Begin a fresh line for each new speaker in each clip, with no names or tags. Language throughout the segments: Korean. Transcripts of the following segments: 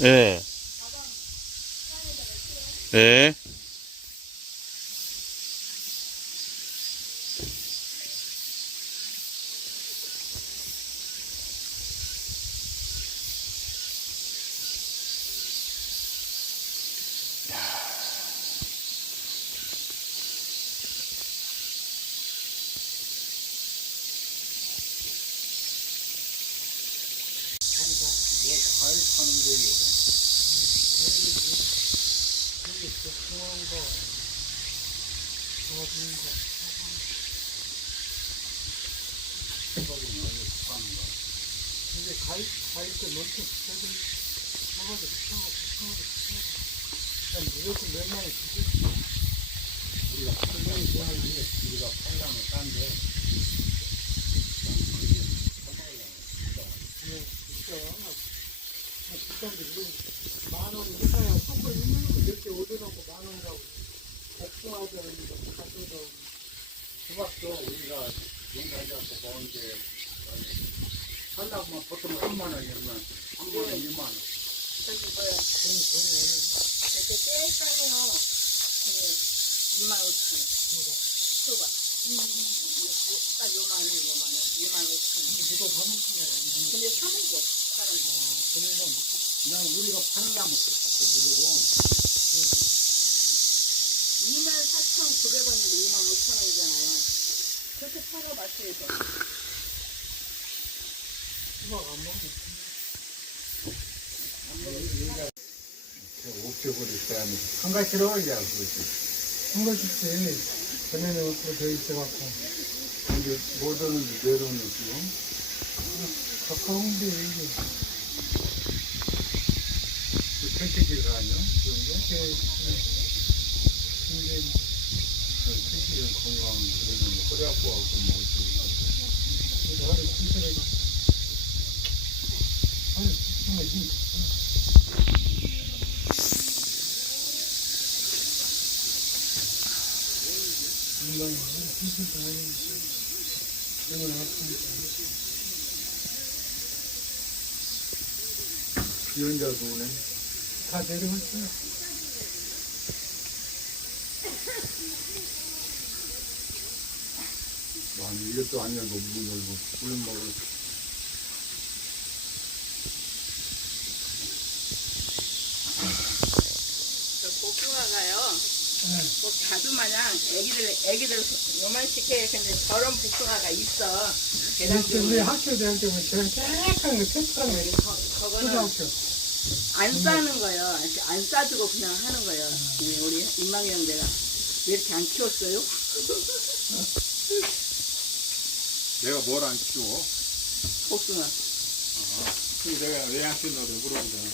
예. 네. 예.
근데 가입, 가입도 넓게 붙여도 사과도 붙여가지고 사과도 붙여가지고 그냥 무조건 몇 마리 주지
우리가 팔려면 좋아하는데 우리가 팔려면 딴데
네, 진짜 아, 비싼데 이거 만원 이상이야 선거 있는 거 몇개 올려놓고 만 원이라고 복숭아들은 가져도
수박도 우리가 농사지어서 먹는데 살라면 보통 3만 원이면 3만 원, 2만 원.
저기 뭐야 이렇게 저기 2만 5천 원 수박 딱 요만해 요만해 2만 5천 원
누가 사먹냐
근데 사먹어 사람들
돈이 좀
그냥 우리가 팔려면 자꾸 무조건.
2만 4천 9백원인데 2만 5천 원이잖아요. 그렇게 팔아봤어요
수박 안 먹네.
옥저버리 사람이 한 가지로 이제 그렇지.
한 가지씩 전에는 돼 있어갖고.
못 오는데 내려오는 지금.
가까운데 이게
그 택시기가 아니야?
이렇게
그 택시기 건강 그러는 거 허리 아파갖고 뭐 어쩌고.
나를 아프니까
비혼자도 오네.
다 내려왔어요.
아니 이것도 문 열고 물 먹을.
저 복숭아가요.
네.
뭐 자두 마냥 애기들 애기들 요만씩 해. 근데 저런 복숭아가 있어.
그래서 우리 학교 다닐 때 보면 저런 깨끗한 거 깨끗한 거. 이렇게
그거는
초등학교
안 싸는 거예요. 이렇게 안 싸주고 그냥 하는 거예요. 네, 우리 임망이 형제가 왜 이렇게 안 키웠어요?
내가 뭘 안 키워?
복숭아.
근데 내가 왜 안 키운다고 물어보잖아.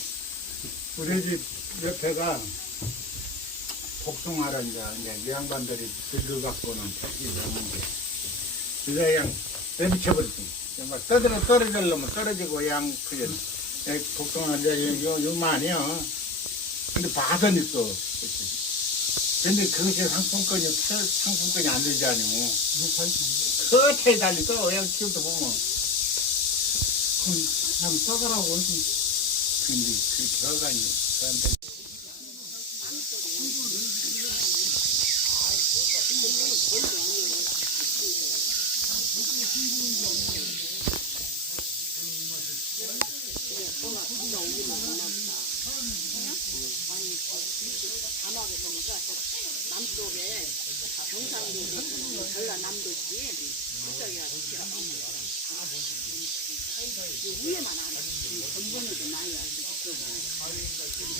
우리 집
옆에가 복숭아라 이제 양반들이 들고 갖고는 그래서 그냥 내비쳐버렸지. 막 떠들어 떨어지려면 떨어지고 양 그 게 복숭아 이제 요 요만이요. 근데 봐선 있어. 그치. 근데 그것이 상품권이 사- 상품권이 안 되잖아요.
뭐
끝에 달리서 그냥 키우다 보면
그냥 싸가라고 어디
근데 그 결과니 사람들 자막에 보니까
남쪽에 경상도 전라남도 있지 그쪽이라 도시가 많은 거라 위에만 알아 전번에도 많이 알고 그쪽은 그리고